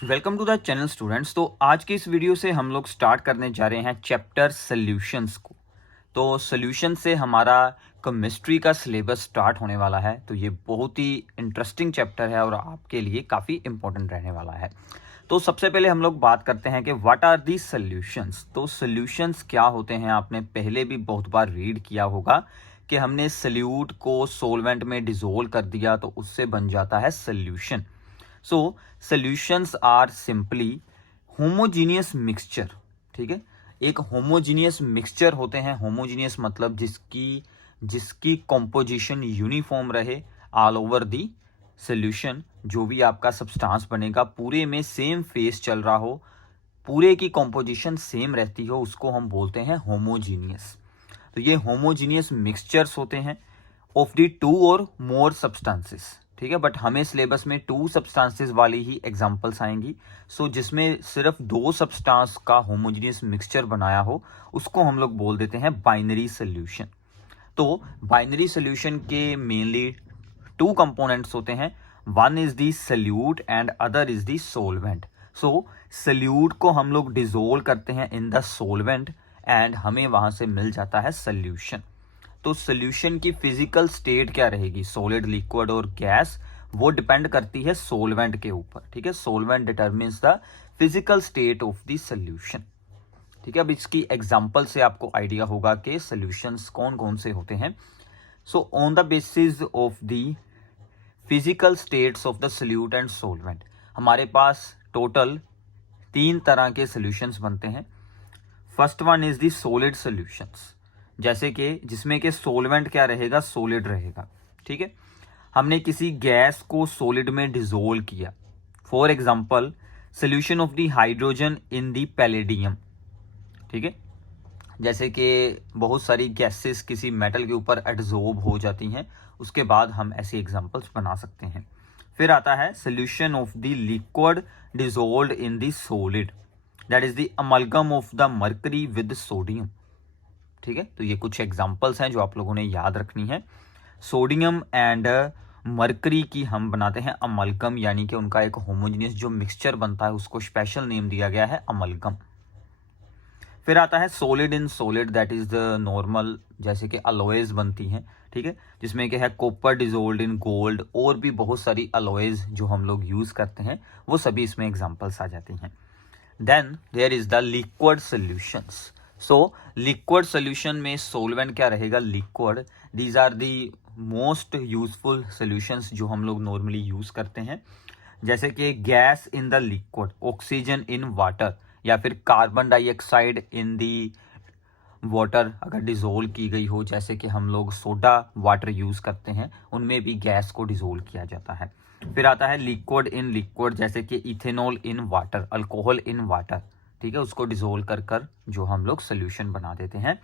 Welcome to the channel students. तो आज के इस वीडियो से हम लोग स्टार्ट करने जा रहे हैं चैप्टर सॉल्यूशंस को। तो सॉल्यूशन से हमारा केमिस्ट्री का सिलेबस स्टार्ट होने वाला है। तो ये बहुत ही इंटरेस्टिंग चैप्टर है और आपके लिए काफ़ी इंपॉर्टेंट रहने वाला है। तो सबसे पहले हम लोग बात करते हैं कि व्हाट आर दी सॉल्यूशंस। तो सॉल्यूशंस क्या होते हैं, आपने पहले भी बहुत बार रीड किया होगा कि हमने सल्यूट को सोलवेंट में डिसोल्व कर दिया तो उससे बन जाता है solution. So solutions are simply homogeneous mixture. ठीक है, एक होमोजीनियस मिक्सचर होते हैं। होमोजीनियस मतलब जिसकी जिसकी कॉम्पोजिशन यूनिफॉर्म रहे ऑल ओवर दी सॉल्यूशन। जो भी आपका सब्सटेंस बनेगा पूरे में सेम फेस चल रहा हो, पूरे की कॉम्पोजिशन सेम रहती हो, उसको हम बोलते हैं होमोजीनियस। तो ये होमोजीनियस मिक्सचर्स होते हैं ऑफ दी टू और मोर सब्सटेंसेस। ठीक है, बट हमें सिलेबस में टू सब्सटेंसेस वाली ही एग्जांपल्स आएंगी। सो जिसमें सिर्फ दो सब्सटेंस का होमोजीनियस मिक्सचर बनाया हो उसको हम लोग बोल देते हैं बाइनरी सॉल्यूशन। तो बाइनरी सॉल्यूशन के मेनली टू कंपोनेंट्स होते हैं। One is the solute and other is the solvent. So solute को हम लोग डिसोल्व करते हैं इन द सोलवेंट एंड हमें वहां से मिल जाता है सॉल्यूशन। तो सॉल्यूशन की फिजिकल स्टेट क्या रहेगी, सॉलिड, लिक्विड और गैस, वो डिपेंड करती है सोलवेंट के ऊपर। ठीक है, solvent determines the physical state of the solution. ठीक है, अब इसकी एग्जांपल से आपको आइडिया होगा कि सॉल्यूशंस कौन कौन से होते हैं। So on the basis of the physical states of the solute and solvent हमारे पास टोटल तीन तरह के सॉल्यूशंस बनते हैं। First one is the solid solutions, जैसे कि जिसमें कि सोलवेंट क्या रहेगा, सॉलिड रहेगा। ठीक है, हमने किसी गैस को सॉलिड में डिसोल्व किया। For example solution of the hydrogen in the palladium. ठीक है, जैसे कि बहुत सारी गैसेस किसी मेटल के ऊपर एडजॉर्ब हो जाती हैं, उसके बाद हम ऐसी एग्जांपल्स बना सकते हैं। फिर आता है solution of the liquid dissolved in the solid, that is the amalgam of the mercury with sodium. ठीक है, तो ये कुछ एग्जांपल्स हैं जो आप लोगों ने याद रखनी है। सोडियम एंड मर्करी की हम बनाते हैं अमलगम, यानी कि उनका एक होमोजेनियस जो मिक्सचर बनता है उसको स्पेशल नेम दिया गया है अमलगम। फिर आता है solid in solid, that is the normal, जैसे कि अलॉयज बनती हैं। ठीक है, जिसमें कि है कॉपर डिसोल्व्ड इन गोल्ड, और भी बहुत सारी अलॉयज जो हम लोग यूज करते हैं वो सभी इसमें एग्जांपल्स आ जाती हैं। Then there is the liquid solutions. So liquid solution में सोलवेंट क्या रहेगा, liquid. These are the most useful solutions जो हम लोग नॉर्मली यूज करते हैं, जैसे कि gas in the liquid, oxygen in water, या फिर carbon dioxide in the water अगर डिसोल्व की गई हो, जैसे कि हम लोग सोडा वाटर यूज करते हैं उनमें भी गैस को डिसोल्व किया जाता है। फिर आता है लिक्विड इन लिक्विड, जैसे कि ethanol in water, alcohol in water. ठीक है, उसको डिसोल्व कर कर जो हम लोग सोल्यूशन बना देते हैं।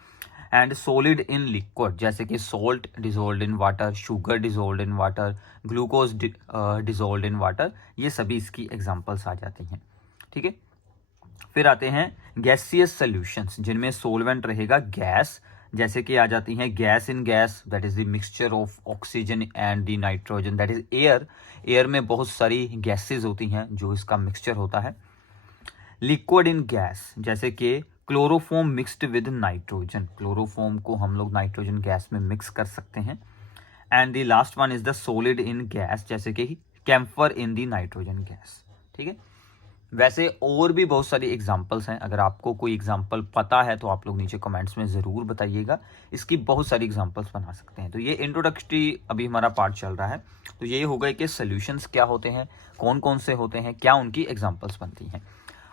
एंड सॉलिड इन लिक्विड, जैसे कि salt dissolve in water, sugar dissolve in water, glucose dissolve in water, ये सभी इसकी एग्जांपल्स आ जाती हैं। ठीक है, फिर आते हैं गैसियस सॉल्यूशंस, जिनमें सोलवेंट रहेगा गैस, जैसे कि आ जाती हैं gas in gas, that is the mixture of oxygen and the nitrogen, that is air. Air में बहुत सारी गैसेज होती हैं जो इसका मिक्सचर होता है। लिक्विड इन गैस, जैसे कि chloroform mixed with nitrogen, chloroform को हम लोग नाइट्रोजन गैस में मिक्स कर सकते हैं। And the last one is the solid in gas, जैसे कि camphor in the nitrogen gas. ठीक है, वैसे और भी बहुत सारी एग्जांपल्स हैं, अगर आपको कोई एग्जांपल पता है तो आप लोग नीचे कमेंट्स में ज़रूर बताइएगा। इसकी बहुत सारी एग्जांपल्स बना सकते हैं। तो ये इंट्रोडक्टरी अभी हमारा पार्ट चल रहा है। तो ये हो गए कि सॉल्यूशंस क्या होते हैं, कौन कौन से होते हैं, क्या उनकी एग्जांपल्स बनती हैं।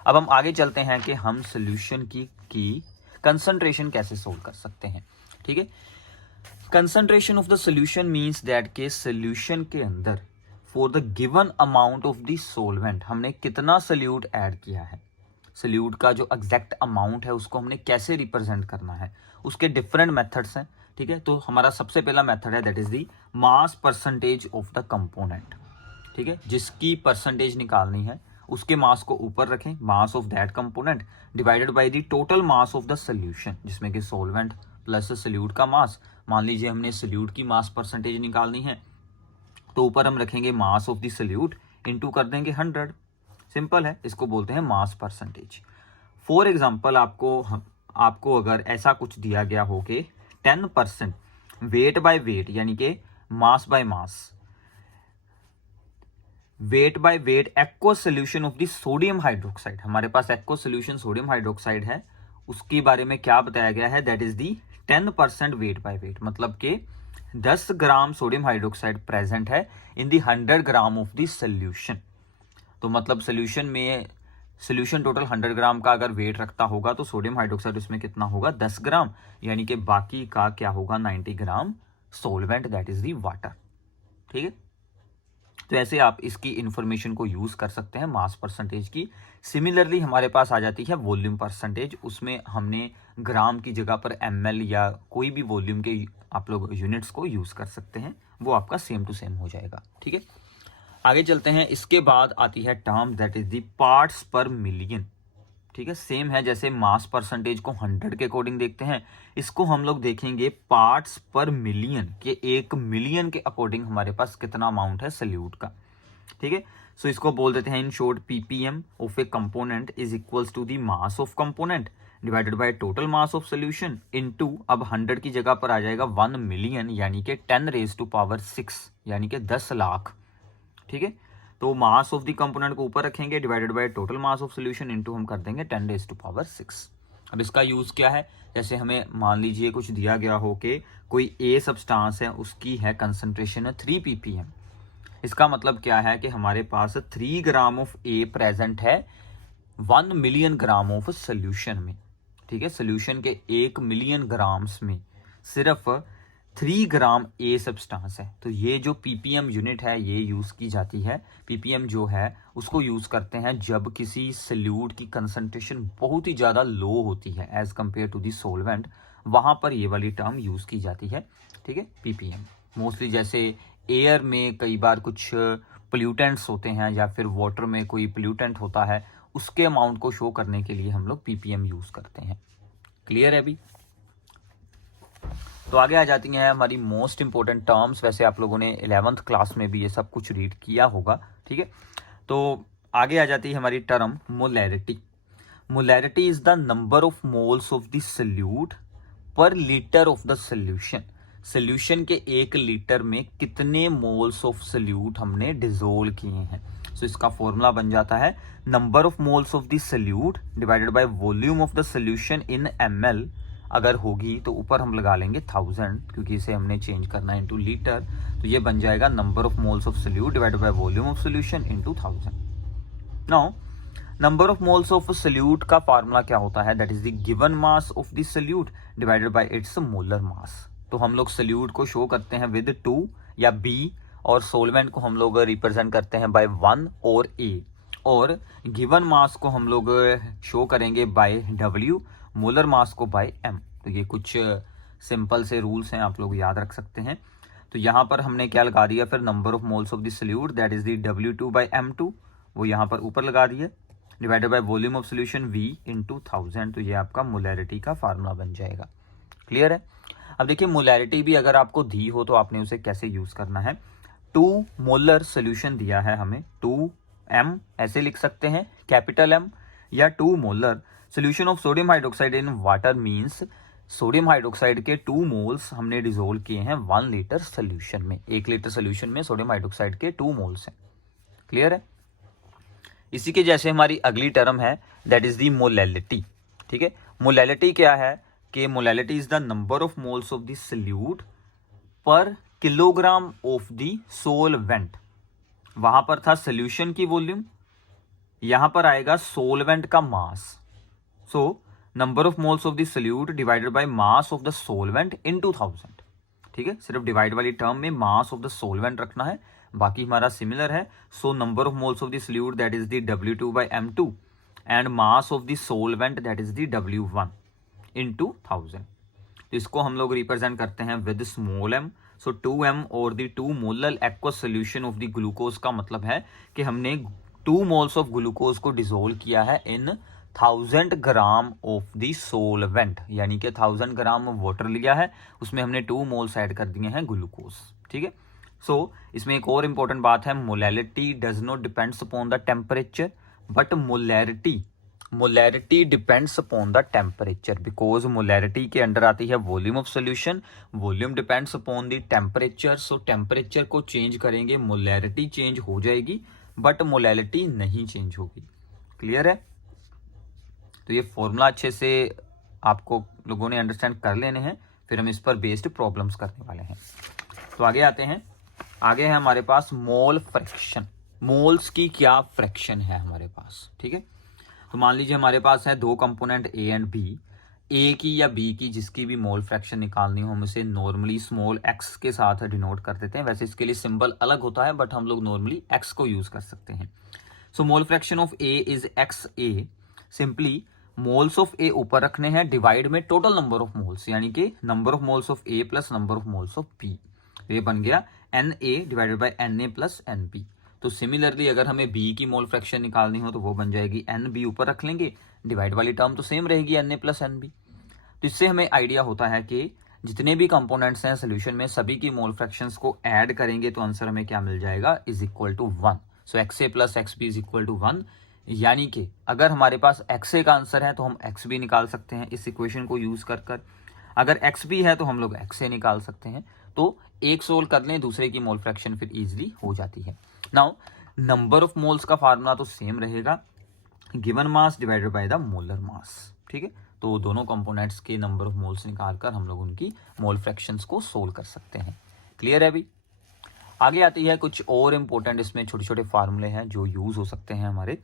अब हम आगे चलते हैं कि हम सॉल्यूशन की कंसंट्रेशन कैसे सोल्व कर सकते हैं। ठीक है, concentration of the solution means that के सॉल्यूशन के अंदर for the given amount of the solvent हमने कितना सल्यूट ऐड किया है, सल्यूट का जो एग्जैक्ट अमाउंट है उसको हमने कैसे रिप्रेजेंट करना है, उसके डिफरेंट मेथड्स हैं। ठीक है, तो हमारा सबसे पहला मेथड है that is the mass percentage of the component. ठीक है, जिसकी परसेंटेज निकालनी है उसके मास को ऊपर रखें, mass of that component divided by the total mass of the solution, जिसमें कि सोलवेंट प्लस सल्यूट का मास। मान लीजिए हमने सल्यूट की मास परसेंटेज निकालनी है, तो ऊपर हम रखेंगे मास ऑफ द सल्यूट, इनटू कर देंगे 100। सिंपल है, इसको बोलते हैं मास परसेंटेज। फॉर एग्जाम्पल आपको अगर ऐसा कुछ दिया गया हो कि 10% वेट बाय वेट यानी कि mass by mass, weight by weight aqueous solution of the sodium hydroxide, हमारे पास एक्वस सोल्यूशन सोडियम हाइड्रोक्साइड है, उसके बारे में क्या बताया गया है, that is the 10% weight by weight, मतलब कि 10 ग्राम सोडियम हाइड्रोक्साइड प्रेजेंट है इन दी 100 ग्राम ऑफ द सोल्यूशन। तो मतलब सोल्यूशन टोटल 100 ग्राम का अगर वेट रखता होगा तो सोडियम हाइड्रोक्साइड उसमें कितना होगा, 10 ग्राम, यानी कि बाकी का क्या होगा, 90 gram solvent, that is the water. ठीक है, तो ऐसे आप इसकी इंफॉर्मेशन को यूज कर सकते हैं मास परसेंटेज की। सिमिलरली हमारे पास आ जाती है वॉल्यूम परसेंटेज, उसमें हमने ग्राम की जगह पर ml या कोई भी वॉल्यूम के आप लोग यूनिट्स को यूज कर सकते हैं, वो आपका सेम टू सेम हो जाएगा। ठीक है, आगे चलते हैं। इसके बाद आती है term that is the parts पर मिलियन। ठीक है, सेम है जैसे मास परसेंटेज को 100 के अकॉर्डिंग देखते हैं, इसको हम लोग देखेंगे पार्ट्स पर मिलियन के, 1 मिलियन के अकॉर्डिंग हमारे पास कितना अमाउंट है सोल्यूट का। ठीक है, सो इसको बोल देते हैं in short ppm of a component is equals to the mass of component divided by total mass of solution into, अब 100 की जगह पर आ जाएगा 1 मिलियन यानी कि 10⁻⁶ यानी कि 10 लाख। ठीक है, तो मास ऑफ द कंपोनेंट को ऊपर रखेंगे divided by total mass of solution into हम कर देंगे 10⁻⁶। अब इसका यूज क्या है, जैसे हमें मान लीजिए कुछ दिया गया हो कि कोई ए सब्सटेंस है, उसकी है कंसंट्रेशन है 3 ppm, इसका मतलब क्या है कि हमारे पास 3 ग्राम ऑफ ए प्रेजेंट है 1 मिलियन ग्राम ऑफ सोल्यूशन में। ठीक है, सोल्यूशन के 1 मिलियन ग्राम्स में सिर्फ 3 ग्राम ए सब्सटेंस है, तो ये जो ppm यूनिट है ये यूज की जाती है। ppm जो है उसको यूज करते हैं जब किसी सोल्यूट की कंसंट्रेशन बहुत ही ज्यादा लो होती है as compare to the solvent, वहां पर ये वाली टर्म यूज की जाती है। ठीक है, ppm मोस्टली जैसे एयर में कई बार कुछ पोल्यूटेंट्स होते हैं या फिर वाटर में कोई पोल्यूटेंट होता है, उसके अमाउंट को शो करने के लिए हम लोग ppm यूज करते हैं। क्लियर है अभी? तो आगे आ जाती हैं हमारी मोस्ट इंपॉर्टेंट टर्म्स। वैसे आप लोगों ने 11th क्लास में भी ये सब कुछ रीड किया होगा। ठीक है, तो आगे आ जाती है हमारी term molarity. Molarity is the number of moles of the solute per litre of the solution. Solution के 1 लीटर में कितने मोल्स ऑफ सोल्यूट हमने डिसोल्व किए हैं। सो इसका फॉर्मूला बन जाता है number of moles of the solute divided by volume of the solution in ml। अगर होगी तो ऊपर हम लगा लेंगे 1000 क्योंकि इसे हमने चेंज करना है इनटू लीटर, तो ये बन जाएगा number of moles of solute divided by volume of solution into 1000। Now number of moles of solute का फार्मूला क्या होता है, that is the given mass of the solute divided bye it's molar mass. तो हम लोग solute को show करते हैं विद 2 या b, और सोलवेंट को हम लोग रिप्रेजेंट करते हैं बाय 1 और a, और गिवन मास को हम लोग शो करेंगे बाय w, मोलर मास को बाय m। तो ये कुछ सिंपल से रूल्स हैं, आप लोग याद रख सकते हैं। तो यहाँ पर हमने क्या लगा दिया फिर, number of moles of the solute that is the W2 by M2, वो यहाँ पर ऊपर लगा दिया, divided by volume of solution V into 1000। तो ये आपका मोलैरिटी का फार्मूला बन जाएगा। क्लियर है? अब देखिए मोलैरिटी भी अगर आपको दी हो तो आपने उसे कैसे यूज करना है। 2 मोलर सोल्यूशन दिया है हमें, 2m ऐसे लिख सकते हैं कैपिटल M, या 2 molar solution of sodium hydroxide in water means sodium hydroxide के 2 मोल्स हमने डिसोल्व किए हैं 1 लीटर सोल्यूशन में। 1 लीटर सोल्यूशन में सोडियम हाइड्रोक्साइड के 2 मोल्स हैं। क्लियर है? इसी के जैसे हमारी अगली टर्म है दैट इज द मोलैलिटी। ठीक है, मोलैलिटी क्या है कि molality is the number of moles of the solute पर किलोग्राम ऑफ द सोलवेंट। वहां पर था सोल्यूशन की वॉल्यूम, यहां पर आएगा सोलवेंट का mass. So number of moles of the solute divided by mass of the solvent into 1000। ठीक है, सिर्फ डिवाइड वाली टर्म में मास ऑफ द सोलवेंट रखना है, बाकी हमारा सिमिलर है। So number of moles of the solute that is the W2 by M2 and mass of the solvent that is the W1 into 1000। तो इसको हम लोग रिप्रेजेंट करते हैं with small m। So 2m और the 2 molar aqueous solution of the glucose का मतलब है कि हमने 2 मोल्स ऑफ ग्लूकोज को डिसोल्व किया है इन 1000 ग्राम ऑफ द सोलवेंट, यानी कि 1000 ग्राम वाटर लिया है, उसमें हमने 2 मोल्स ऐड कर दिए हैं ग्लूकोज। ठीक है, सो इसमें एक और इंपॉर्टेंट बात है, molality does not depends upon the temperature but molarity depends upon the temperature, because molarity के अंडर आती है volume of solution, volume depends upon the temperature. So temperature को चेंज करेंगे, मोलैरिटी चेंज हो जाएगी बट मोलैरिटी नहीं change होगी। Clear है? तो ये फॉर्मूला अच्छे से आपको लोगों ने अंडरस्टैंड कर लेने हैं, फिर हम इस पर बेस्ड प्रॉब्लम्स करने वाले हैं। तो आगे आते हैं। आगे है हमारे पास मोल फ्रैक्शन। मोल्स की क्या फ्रैक्शन है हमारे पास, ठीक है। तो मान लीजिए हमारे पास है दो कंपोनेंट ए एंड बी, ए की या बी की जिसकी भी मोल फ्रैक्शन निकालनी हो हम इसे नॉर्मली स्मॉल एक्स के साथ डिनोट कर देते हैं। वैसे इसके लिए सिंबल अलग होता है बट हम लोग नॉर्मली एक्स को यूज कर सकते हैं। So mole fraction of A is X A. Simply moles of A ऊपर रखने हैं, डिवाइड में टोटल नंबर ऑफ मोल्स, यानी कि number of moles of A plus number of moles of B. ये बन गया N A divided by N A plus N B. तो सिमिलरली अगर हमें बी की मोल फ्रैक्शन निकालनी हो तो वो बन जाएगी एन बी, ऊपर रख लेंगे, डिवाइड वाली टर्म तो सेम रहेगी N A plus N B. तो इससे हमें आइडिया होता है कि जितने भी कंपोनेंट्स हैं सोल्यूशन में सभी की मोल फ्रैक्शंस को ऐड करेंगे तो आंसर हमें क्या मिल जाएगा, is equal to 1। So X A plus X B is equal to 1। यानी कि अगर हमारे पास एक्स ए का आंसर है तो हम एक्स बी निकाल सकते हैं इस इक्वेशन को यूज कर। अगर एक्स बी है तो हम लोग एक्स ए निकाल सकते हैं। तो एक सोल्व कर लें, दूसरे की मोल फ्रैक्शन फिर इजीली हो जाती है। नाउ नंबर ऑफ मोल्स का फार्मूला तो सेम रहेगा, given mass divided by the molar mass, ठीक है। तो दोनों कंपोनेंट्स के नंबर ऑफ मोल्स निकालकर हम लोग उनकी मोल फ्रैक्शंस को सोल्व कर सकते हैं। क्लियर है अभी? आगे आती है कुछ और इंपॉर्टेंट, इसमें छोटे छोटे फार्मूले हैं जो यूज हो सकते हैं हमारे।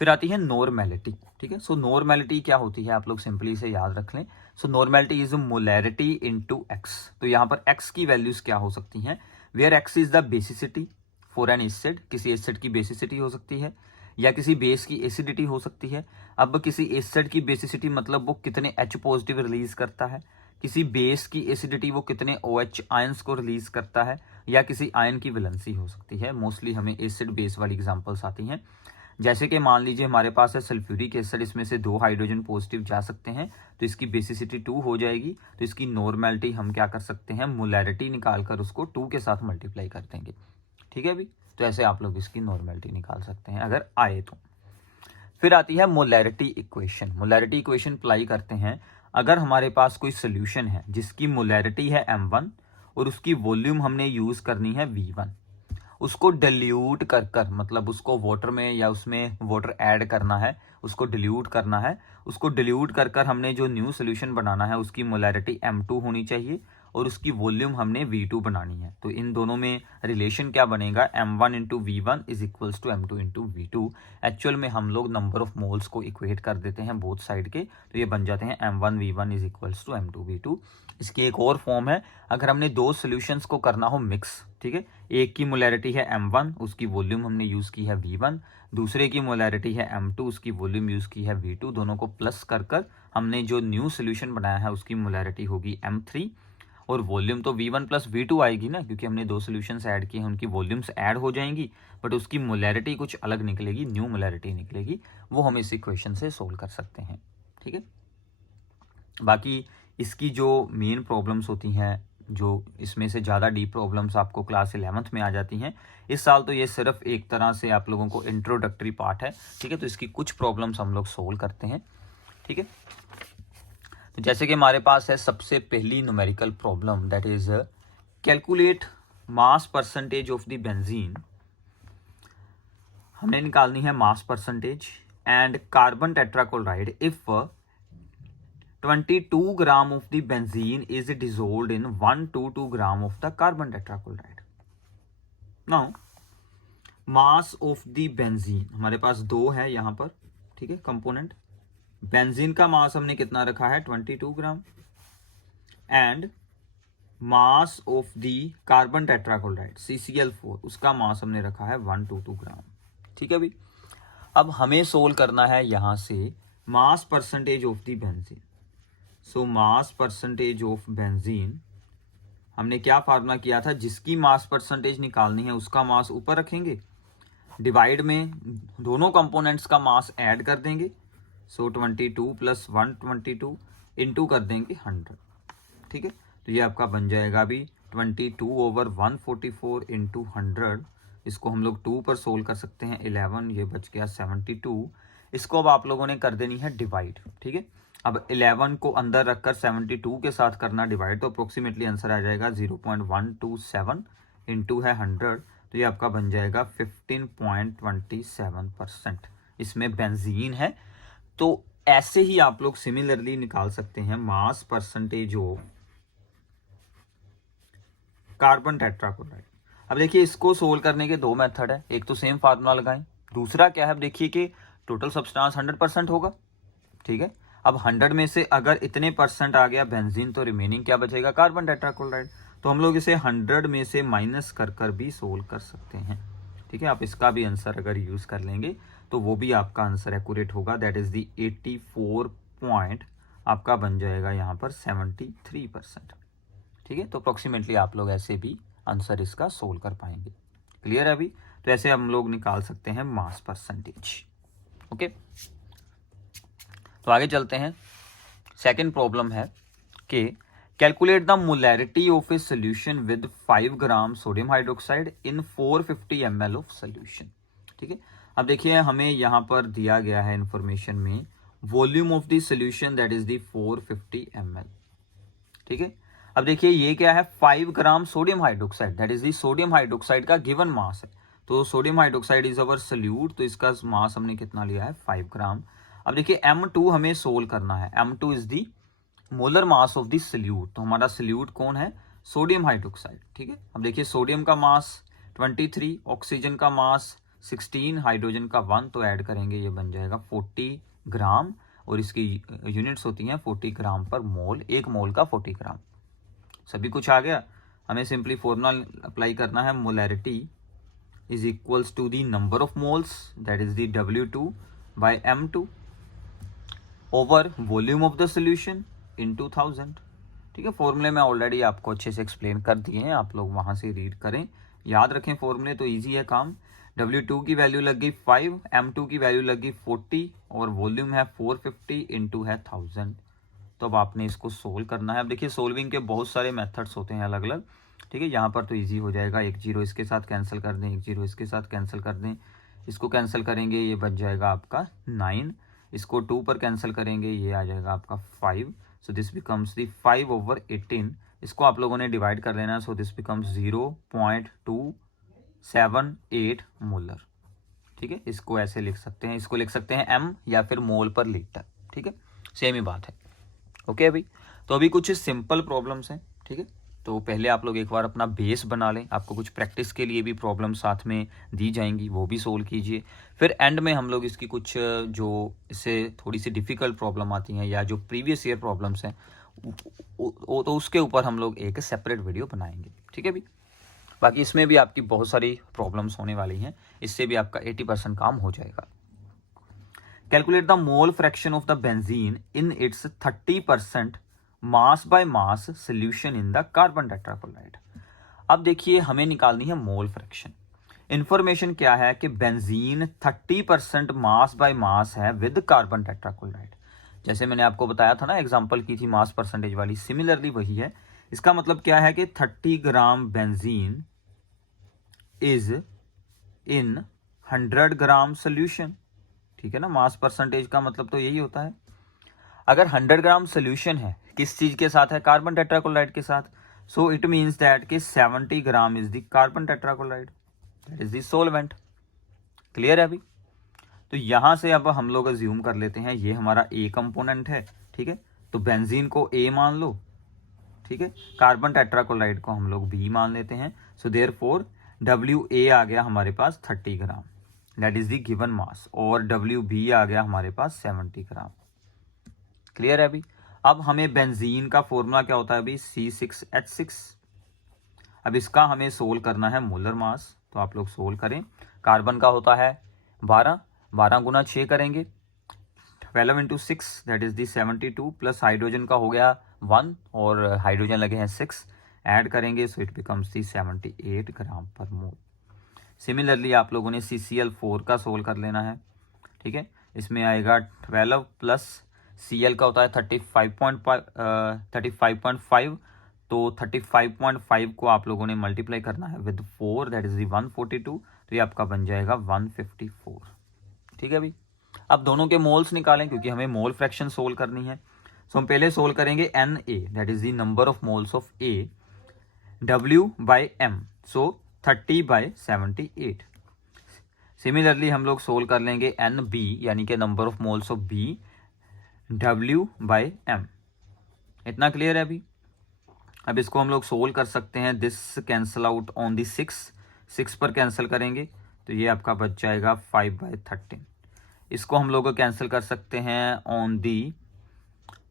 फिर आती है नॉर्मेलिटी, ठीक है। सो नॉर्मेलिटी क्या होती है आप लोग सिंपली इसे याद रख लें। So normality is molarity into X. तो यहाँ पर एक्स की वैल्यूज क्या हो सकती हैं, where X is the basicity for an acid, किसी एसिड की बेसिसिटी हो सकती है या किसी बेस की एसिडिटी हो सकती है। अब किसी एसिड की बेसिसिटी मतलब वो कितने H पॉजिटिव रिलीज करता है, किसी बेस की एसिडिटी वो कितने OH आयंस को रिलीज करता है, या किसी आयन की वैलेंसी हो सकती है। मोस्टली हमें एसिड बेस वाली एग्जांपल्स आती हैं। जैसे कि मान लीजिए हमारे पास है सल्फ्यूरिक एसिड, इसमें से 2 हाइड्रोजन पॉजिटिव जा सकते हैं तो इसकी बेसिसिटी 2 हो जाएगी। तो इसकी नॉर्मेलिटी हम क्या कर सकते हैं, मोलैरिटी निकालकर उसको 2 के साथ मल्टीप्लाई कर देंगे, ठीक है अभी। तो ऐसे आप लोग इसकी नॉर्मेलिटी निकाल सकते हैं अगर आए तो। फिर आती है molarity equation. Molarity equation apply करते हैं अगर हमारे पास कोई सोल्यूशन है जिसकी मोलैरिटी है m1 और उसकी वॉल्यूम हमने यूज करनी है v1, उसको डिल्यूट कर मतलब उसको वाटर में या उसमें वाटर ऐड करना है, उसको डिल्यूट करना है। उसको डिल्यूट कर हमने जो न्यू सोल्यूशन बनाना है उसकी मोलैरिटी m2 होनी चाहिए और उसकी वॉल्यूम हमने v2 बनानी है। तो इन दोनों में रिलेशन क्या बनेगा, m1 into V one is equals to m2 into V two. Actual में हम लोग नंबर ऑफ मोल्स को इक्वेट कर देते हैं बोथ साइड के, तो ये बन जाते हैं m1 v1 is equals to m2 v2। इसकी एक और फॉर्म है, अगर हमने दो सोल्यूशंस को करना हो मिक्स, ठीक है। एक की मोलैरिटी है m1, उसकी वॉल्यूम हमने यूज की है v1, दूसरे की मोलैरिटी है m2, उसकी वॉल्यूम यूज की है v2। दोनों को प्लस कर हमने जो न्यू सोल्यूशन बनाया है उसकी मोलैरिटी होगी m3 और वॉल्यूम तो v1 प्लस v2 आएगी ना, क्योंकि हमने दो सोल्यूशंस ऐड किए हैं, उनकी वॉल्यूम्स ऐड हो जाएंगी बट उसकी मोलैरिटी कुछ अलग निकलेगी, न्यू मोलैरिटी निकलेगी। वो हम इस इक्वेशन से सोल्व कर सकते हैं, ठीक है। बाकी इसकी जो मेन प्रॉब्लम्स होती हैं, जो इसमें से ज़्यादा डीप प्रॉब्लम्स आपको क्लास 11th में आ जाती हैं। इस साल तो ये सिर्फ एक तरह से आप लोगों को इंट्रोडक्टरी पार्ट है, ठीक है। तो इसकी कुछ प्रॉब्लम्स हम लोग सोल्व करते हैं, ठीक है। तो जैसे कि हमारे पास है सबसे पहली numerical problem, that is calculate mass percentage of the benzene. हमने निकालनी है mass percentage and carbon tetrachloride if 22 gram of the benzene is dissolved in 122 gram of the carbon tetrachloride. Now mass of the benzene हमारे पास 2 है यहां पर, ठीक है, component. Benzene का मास हमने कितना रखा है 22 gram and mass of the carbon tetrachloride CCl4 उसका मास हमने रखा है 122 ग्राम, ठीक है। अभी अब हमें सोल्व करना है यहां से मास percentage of the benzene. So mass percentage of benzene हमने क्या फार्मूला किया था, जिसकी मास परसेंटेज निकालनी है उसका मास ऊपर रखेंगे, डिवाइड में दोनों कंपोनेंट्स का मास ऐड कर देंगे। सो 22 प्लस 122 इंटू कर देंगे 100, ठीक है। तो ये आपका बन जाएगा अभी 22 ओवर 144 इंटू 100 इसको हम लोग 2 पर सोल्व कर सकते हैं। 11 ये बच गया 72। इसको अब आप लोगों ने कर देनी है डिवाइड, ठीक है। अब 11 को अंदर रखकर 72 के साथ करना डिवाइड, तो अप्रोक्सीमेटली आंसर आ जाएगा 0.127 इंटू है 100, तो ये आपका बन जाएगा 15.27%। इसमें बेंजीन है। तो ऐसे ही आप लोग सिमिलरली निकाल सकते हैं मास परसेंटेज ऑफ कार्बन टेट्राक्लोराइड। अब देखिए इसको सोल्व करने के दो मेथड है, एक तो सेम फार्मूला लगाएं, दूसरा क्या है, अब देखिए कि टोटल सब्सटेंस 100% होगा, ठीक है। अब 100 में से अगर इतने परसेंट आ गया बेंजीन, तो रिमेनिंग क्या बचेगा, कार्बन टेट्राक्लोराइड। तो हम लोग इसे 100 में से माइनस कर कर भी सोल्व कर सकते हैं, ठीक है। आप इसका भी आंसर अगर यूज कर लेंगे तो वो भी आपका आंसर एक्यूरेट होगा, दैट इज दी 84 पॉइंट आपका बन जाएगा यहाँ पर 73%, ठीक है। तो अप्रोक्सीमेटली आप लोग ऐसे भी आंसर इसका सोल्व कर पाएंगे। क्लियर है अभी? तो ऐसे हम लोग निकाल सकते हैं मास परसेंटेज। ओके, तो आगे चलते हैं। सेकंड प्रॉब्लम है कि calculate the molarity of a solution with 5 gram sodium hydroxide in 450 ml of solution, ठीक है। अब देखिए हमें यहाँ पर दिया गया है इंफॉर्मेशन में volume of the solution that is the 450 ml, ठीक है। अब देखिए ये क्या है, 5 gram sodium hydroxide, that is the sodium hydroxide का गिवन मास है। तो sodium hydroxide is our solute, तो इसका मास हमने कितना लिया है, 5 ग्राम। अब देखिए M2 हमें सोल्व करना है, M2 is the molar mass of the solute. तो हमारा सोल्यूट कौन है, सोडियम हाइड्रोक्साइड, ठीक है। अब देखिए सोडियम का मास 23, ऑक्सीजन का मास 16, हाइड्रोजन का 1, तो ऐड करेंगे ये बन जाएगा 40 ग्राम, और इसकी यूनिट्स होती हैं 40 ग्राम पर मोल, एक मोल का 40 ग्राम। सभी कुछ आ गया। हमें सिंपली फॉर्मूला अप्लाई करना है, molarity is equals to the number of moles that is the W2 by M2 over volume of the solution into 1000, ठीक है। फॉर्मूले में ऑलरेडी आपको अच्छे से एक्सप्लेन कर दिए हैं, आप लोग वहां से रीड करें, याद रखें फॉर्मूले, तो इजी है काम। W2 की वैल्यू लग गई 5, M2 की वैल्यू लग गई 40, और वॉल्यूम है 450 इंटू है 1000। तो अब आपने इसको सोल्व करना है। अब देखिए सोल्विंग के बहुत सारे मेथड्स होते हैं अलग अलग, ठीक है। यहाँ पर तो इजी हो जाएगा, एक जीरो इसके साथ कैंसिल कर दें, एक जीरो इसके साथ कैंसिल कर दें, इसको कैंसिल करेंगे ये बच जाएगा आपका 9, इसको 2 पर कैंसिल करेंगे ये आ जाएगा आपका 5, सो दिस बिकम्स दी 5/18। इसको आप लोगों ने डिवाइड कर लेना, सो दिस बिकम्स 0.278 मोलर, ठीक है। इसको ऐसे लिख सकते हैं, इसको लिख सकते हैं M या फिर मोल पर लीटर, ठीक है, सेम ही बात है। ओके अभी तो अभी कुछ सिंपल प्रॉब्लम्स हैं, ठीक है। तो पहले आप लोग एक बार अपना बेस बना लें, आपको कुछ प्रैक्टिस के लिए भी प्रॉब्लम साथ में दी जाएंगी, वो भी सोल्व कीजिए। फिर एंड में हम लोग इसकी कुछ जो इससे थोड़ी सी डिफ़िकल्ट प्रॉब्लम आती हैं या जो प्रीवियस ईयर प्रॉब्लम्स हैं तो उसके ऊपर हम लोग एक सेपरेट वीडियो बनाएंगे, ठीक है भी। बाकी इसमें भी आपकी बहुत सारी प्रॉब्लम्स होने वाली हैं, इससे भी आपका 80% काम हो जाएगा। Calculate the mole fraction of the benzene in its 30% mass by mass solution in the carbon tetrachloride. अब देखिए हमें निकालनी है मोल फ्रैक्शन। इंफॉर्मेशन क्या है कि बेंजीन 30% मास बाय मास है विद कार्बन टेट्राक्लोराइड। जैसे मैंने आपको बताया था ना, एग्जांपल की थी मास परसेंटेज वाली, सिमिलरली वही है। इसका मतलब क्या है कि 30 gram benzene is in 100 gram solution, ठीक है ना। मास परसेंटेज का मतलब तो यही होता है। अगर 100 ग्राम सोल्यूशन है किस चीज के साथ है, कार्बन टेट्राक्लोराइड के साथ, सो इट मींस दैट कि 70 gram is the carbon tetrachloride, that is the solvent. Clear है अभी? तो यहां से अब हम लोग अज्यूम कर लेते हैं ये हमारा ए कंपोनेंट है, ठीक है। तो बेंजीन को ए मान लो, ठीक है। कार्बन टेट्राक्लोराइड को हम लोग बी मान लेते हैं। सो देयरफॉर WA आ गया हमारे पास 30 gram, that is the given mass, और WB आ गया हमारे पास 70 ग्राम। क्लियर है अभी? अब हमें बेंजीन का फॉर्मूला क्या होता है अभी, C6H6। अब इसका हमें सोल्व करना है मोलर मास, तो आप लोग सोल्व करें। कार्बन का होता है 12, 12 गुना 6 करेंगे, 12 into 6 that is the 72, plus hydrogen का हो गया 1 और हाइड्रोजन लगे हैं 6, ऐड करेंगे सो इट बिकम्स दी 78 ग्राम पर मोल। सिमिलरली आप लोगों ने CCl4 का सोल्व कर लेना है, ठीक है। इसमें आएगा 12 प्लस Cl का होता है 35.5, तो 35.5 को आप लोगों ने मल्टीप्लाई करना है विद 4, दैट इज दी 142, तो ये आपका बन जाएगा 154। ठीक है भाई। अब दोनों के मोल्स निकालें क्योंकि हमें मोल फ्रैक्शन सोल्व करनी है। सो हम पहले सोल्व करेंगे Na, that is the number of moles of A, W/M, so 30/78। Similarly हम लोग सोल्व कर लेंगे Nb, यानी कि number of moles of B, W/M। इतना क्लियर है अभी। अब इसको हम लोग सोल्व कर सकते हैं। This cancel out on the 6 पर कैंसिल करेंगे तो ये आपका बच जाएगा 5/13। इसको हम लोग कैंसिल कर सकते हैं ऑन दी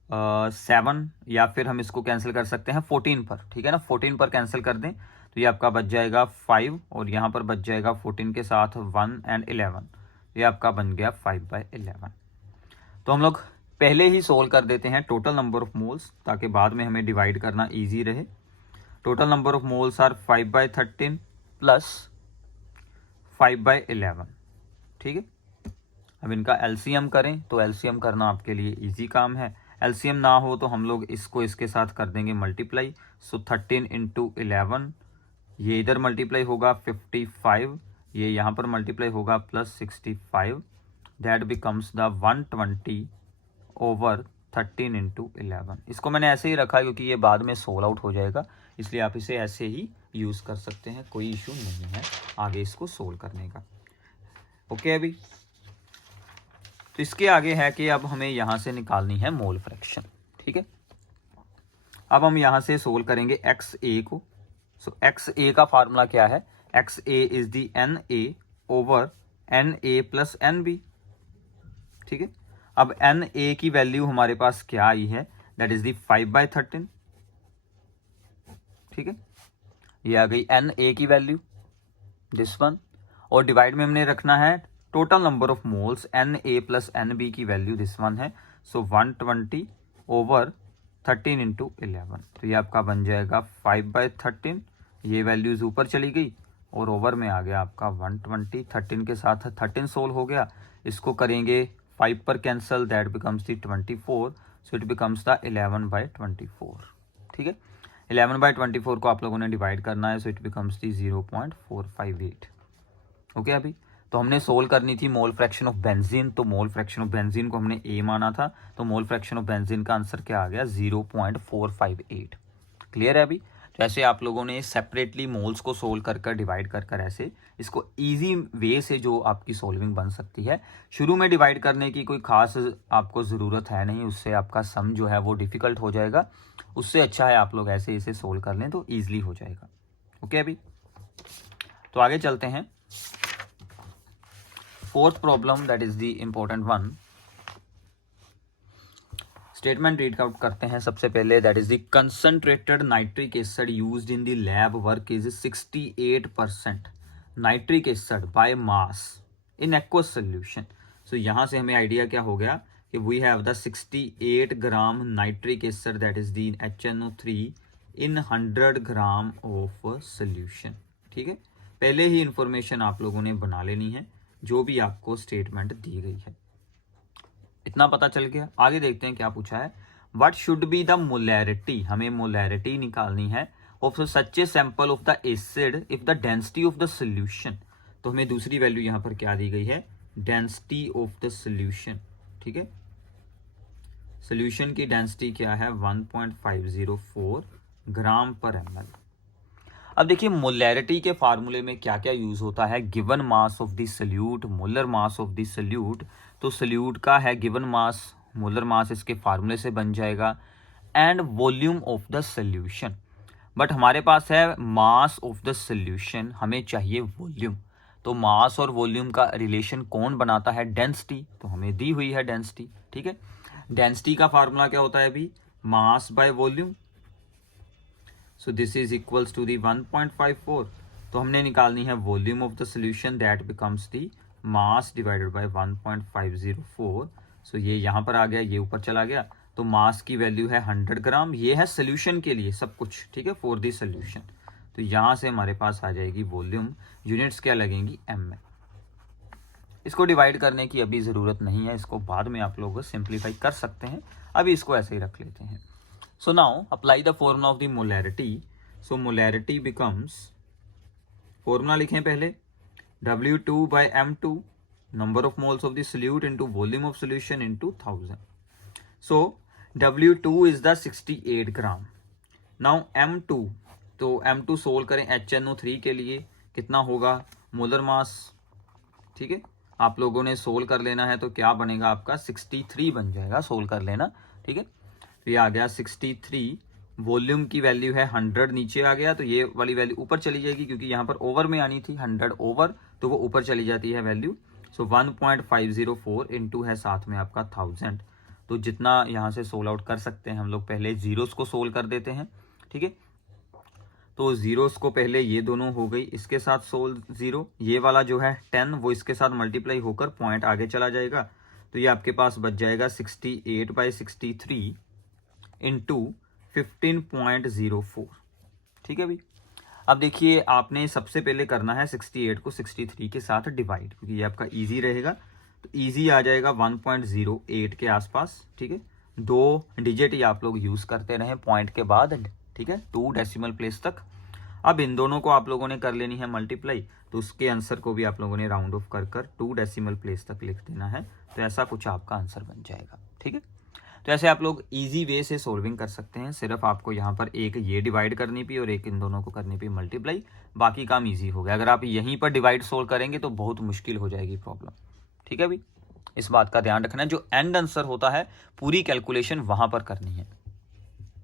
7, या फिर हम इसको कैंसिल कर सकते हैं 14 पर। ठीक है ना, 14 पर कैंसिल कर दें तो ये आपका बच जाएगा 5, और यहाँ पर बच जाएगा 14 के साथ 1 and 11। ये आपका बन गया 5/11। तो हम लोग पहले ही सोल्व कर देते हैं टोटल नंबर ऑफ मोल्स, ताकि बाद में हमें डिवाइड करना इजी रहे। Total number of moles are 5/13 plus 5/11। ठीक है। अब इनका एलसीएम करें तो एलसीएम करना आपके लिए इजी काम है। एलसीएम ना हो तो हम लोग इसको इसके साथ कर देंगे मल्टीप्लाई। सो 13 × 11, ये इधर मल्टीप्लाई होगा 55, ये यहाँ पर मल्टीप्लाई होगा plus 65, that becomes the 120 over 13 × 11। इसको मैंने ऐसे ही रखा क्योंकि ये बाद में सोल्व आउट हो जाएगा, इसलिए आप इसे ऐसे ही यूज़ कर सकते हैं, कोई इशू नहीं है आगे इसको सोल्व करने का। ओके अभी तो इसके आगे है कि अब हमें यहाँ से निकालनी है मोल फ्रैक्शन। ठीक है। अब हम यहाँ से सोल्व करेंगे XA को। सो XA का फार्मूला क्या है? XA is the NA over NA plus NB। ठीक है। अब NA की वैल्यू हमारे पास क्या आई है? दैट इज दी 5/13। ठीक है, ये आ गई Na की वैल्यू, दिस वन, और डिवाइड में हमने रखना है total number of moles Na plus Nb की वैल्यू दिस वन है। सो 120 ओवर 13 × 11, तो ये आपका बन जाएगा 5/13। ये वैल्यूज ऊपर चली गई और ओवर में आ गया आपका 120। 13 के साथ 13 सोल्व हो गया, इसको करेंगे 5 पर cancel, that becomes the 24। So it becomes the 11/24। ठीक है, 11/24 को आप लोगों ने डिवाइड करना है, so it becomes the 0.458। Okay अभी तो हमने सोल्व करनी थी मोल फ्रैक्शन ऑफ बेंजीन, तो मोल फ्रैक्शन ऑफ बेंजीन को हमने ए माना था, तो मोल फ्रैक्शन ऑफ बेंजीन का आंसर क्या आ गया? 0.458। क्लियर है अभी? तो ऐसे आप लोगों ने सेपरेटली मोल्स को सोल्व कर डिवाइड कर ऐसे इसको इजी वे से जो आपकी सोल्विंग बन सकती है। शुरू में डिवाइड करने की कोई खास आपको ज़रूरत है नहीं, उससे आपका सम जो है वो डिफ़िकल्ट हो जाएगा। उससे अच्छा है आप लोग ऐसे इसे सोल्व कर लें तो ईजिली हो जाएगा। ओके अभी तो आगे चलते हैं। Fourth problem, that is the important one. Statement read out करते हैं सबसे पहले। That is the concentrated nitric acid used in the lab work is 68% nitric acid by mass in aqueous solution. So यहाँ से हमें आइडिया क्या हो गया कि we have the 68 gram nitric acid, that is the HNO3 in 100 gram of solution. ठीक है, पहले ही इंफॉर्मेशन आप लोगों ने बना लेनी है जो भी आपको स्टेटमेंट दी गई है। इतना पता चल गया। आगे देखते हैं क्या पूछा है। What should be the molarity, हमें मोलैरिटी निकालनी है of such a sample of the acid if the density of the solution. तो हमें दूसरी वैल्यू यहाँ पर क्या दी गई है? Density of the solution. ठीक है, सोल्यूशन की डेंसिटी क्या है? 1.504 ग्राम पर ml। अब देखिए मोलैरिटी के फार्मूले में क्या क्या यूज होता है। Given mass of the solute, molar mass of the solute, तो सल्यूट का है गिवन मास, मोलर मास इसके फार्मूले से बन जाएगा, and volume of the solution. But हमारे पास है मास ऑफ द सल्यूशन, हमें चाहिए वॉल्यूम। तो मास और वॉल्यूम का रिलेशन कौन बनाता है? डेंसिटी, तो हमें दी हुई है डेंसिटी। ठीक है, डेंसिटी का फार्मूला क्या होता है अभी? Mass by volume. So this is equals to the 1.54। तो हमने निकालनी है volume of the solution, that becomes the mass divided by 1.504। So ये यहाँ पर आ गया, ये ऊपर चला गया, तो मास की वैल्यू है 100 ग्राम। ये है सोल्यूशन के लिए सब कुछ, ठीक है, फॉर दी सोल्यूशन। तो यहाँ से हमारे पास आ जाएगी वॉल्यूम, यूनिट्स क्या लगेंगी? एम में। इसको डिवाइड करने की अभी ज़रूरत नहीं है, इसको बाद में आप लोग सिंप्लीफाई कर सकते हैं, अभी इसको ऐसे ही रख लेते हैं। So now apply the formula of the molarity. So molarity becomes, formula लिखें पहले, W2 by M2, number of moles of the solute into volume of solution into 1000. So W2 is the 68 gram. Now M2, तो M2 solve करें HNO3 के लिए, कितना होगा molar mass. ठीक है, आप लोगों ने सोल्व कर लेना है, तो क्या बनेगा आपका 63 बन जाएगा, सोल्व कर लेना. ठीक है, तो ये आ गया 63. वॉल्यूम की वैल्यू है 100, नीचे आ गया, तो ये वाली वैल्यू ऊपर चली जाएगी क्योंकि यहाँ पर ओवर में आनी थी 100 ओवर, तो वो ऊपर चली जाती है वैल्यू. सो 1.504 इंटू है साथ में आपका 1000. तो जितना यहाँ से सोल्व आउट कर सकते हैं हम लोग, पहले जीरोस को सोल्व कर देते हैं. ठीक है, तो जीरोस को पहले ये दोनों हो गई, इसके साथ सोल्व 0, ये वाला जो है 10 वो इसके साथ मल्टीप्लाई होकर पॉइंट आगे चला जाएगा. तो ये आपके पास बच जाएगा 68/63 इंटू 15.04. ठीक है भाई. अब देखिए, आपने सबसे पहले करना है 68 को 63 के साथ डिवाइड, क्योंकि ये आपका इजी रहेगा. तो इजी आ जाएगा 1.08 के आसपास. ठीक है, 2 डिजिट ही आप लोग यूज करते रहें पॉइंट के बाद. ठीक है, 2 डेसिमल प्लेस तक. अब इन दोनों को आप लोगों ने कर लेनी है मल्टीप्लाई, तो उसके आंसर को भी आप लोगों ने राउंड ऑफ कर 2 डेसिमल प्लेस तक लिख देना है. तो ऐसा कुछ आपका आंसर बन जाएगा. ठीक है, तो ऐसे आप लोग इजी वे से सोल्विंग कर सकते हैं. सिर्फ आपको यहाँ पर एक ये डिवाइड करनी पी और एक इन दोनों को करनी पी मल्टीप्लाई, बाकी काम इजी हो गया. अगर आप यहीं पर डिवाइड सोल्व करेंगे तो बहुत मुश्किल हो जाएगी प्रॉब्लम. ठीक है भाई, इस बात का ध्यान रखना है. जो एंड आंसर होता है पूरी कैलकुलेशन वहां पर करनी है.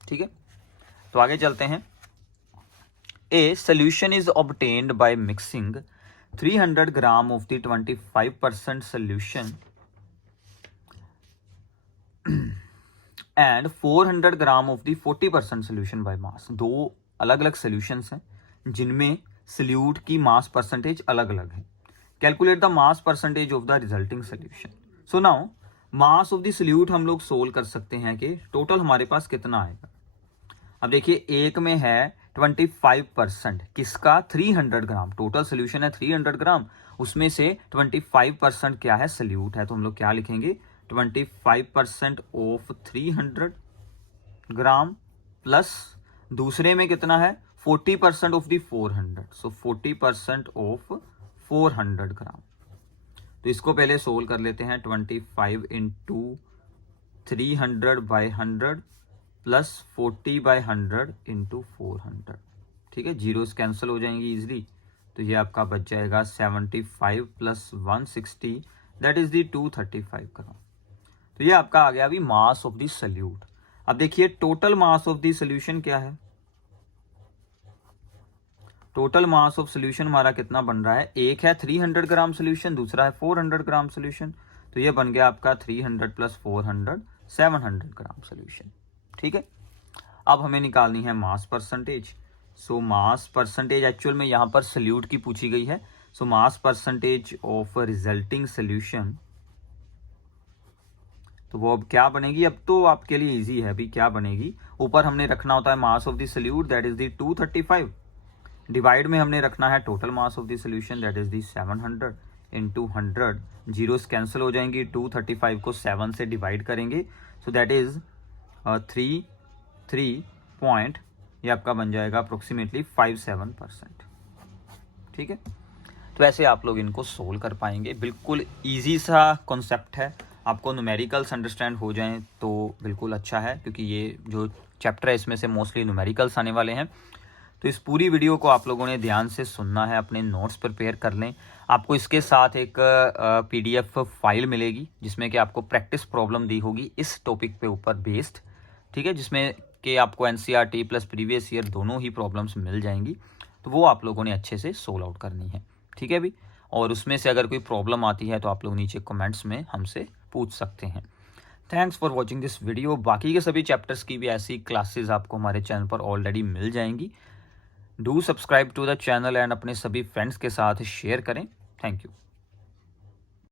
ठीक है, तो आगे चलते हैं. A solution is obtained by mixing 300 gram of the 25% solution and 400 gram of the 40% solution by mass. 2 अलग अलग सोल्यूशंस हैं जिनमें सोल्यूट की मास परसेंटेज अलग अलग है. Calculate the mass percentage of the resulting solution. So now mass of the solute हम लोग सोल्व कर सकते हैं कि टोटल हमारे पास कितना आएगा. अब देखिए, एक में है 25%, किसका 300 ग्राम. टोटल सोल्यूशन है 300 ग्राम, उसमें से 25% क्या है, सोल्यूट है. तो हम लोग क्या लिखेंगे, 25% ऑफ 300 ग्राम प्लस दूसरे में कितना है 40% ऑफ दी 400. सो 40% ऑफ 400 ग्राम. तो इसको पहले सोल्व कर लेते हैं. 25 इंटू 300/100 प्लस 40/100 इंटू 400. ठीक है, जीरोस कैंसिल हो जाएंगी इजिली. तो ये आपका बच जाएगा 75 प्लस 160, दैट इज दी 235 ग्राम. तो ये आपका आ गया अभी मास ऑफ द सोल्यूट. अब देखिए, total mass of the solution क्या है. टोटल मास ऑफ सोल्यूशन हमारा कितना बन रहा है, एक है 300 ग्राम सोल्यूशन, दूसरा है 400 ग्राम सोल्यूशन. तो ये बन गया आपका 300 प्लस 400 700 ग्राम सोल्यूशन. ठीक है, अब हमें निकालनी है mass percentage. So mass percentage actual में यहाँ पर सोल्यूट की पूछी गई है. So mass percentage of resulting solution, तो वो अब क्या बनेगी, अब तो आपके लिए इजी है. अभी क्या बनेगी, ऊपर हमने रखना होता है मास of the solute, that is the 235. Divide में हमने रखना है total mass of the solution, that is the 700 into 100. Zeros cancel हो जाएंगी. 235 को 7 से डिवाइड करेंगे, सो दैट इज 3 पॉइंट, ये आपका बन जाएगा अप्रोक्सीमेटली 57%. ठीक है, तो ऐसे आप लोग इनको सोल्व कर पाएंगे. बिल्कुल ईजी सा कॉन्सेप्ट है. आपको न्यूमेरिकल्स अंडरस्टैंड हो जाएं तो बिल्कुल अच्छा है, क्योंकि ये जो चैप्टर है इसमें से मोस्टली न्यूमेरिकल्स आने वाले हैं. तो इस पूरी वीडियो को आप लोगों ने ध्यान से सुनना है, अपने नोट्स प्रिपेयर कर लें. आपको इसके साथ एक PDF फाइल मिलेगी जिसमें कि आपको प्रैक्टिस प्रॉब्लम दी होगी इस टॉपिक पे ऊपर बेस्ड. ठीक है, जिसमें कि आपको NCERT प्लस प्रीवियस ईयर दोनों ही प्रॉब्लम्स मिल जाएंगी. तो वो आप लोगों ने अच्छे से सोल्व आउट करनी है. ठीक है भी, और उसमें से अगर कोई प्रॉब्लम आती है तो आप लोग नीचे कमेंट्स में हमसे पूछ सकते हैं. Thanks for watching this video. बाकी के सभी चैप्टर्स की भी ऐसी क्लासेस आपको हमारे चैनल पर ऑलरेडी मिल जाएंगी. Do subscribe to the channel and अपने सभी फ्रेंड्स के साथ शेयर करें. Thank you.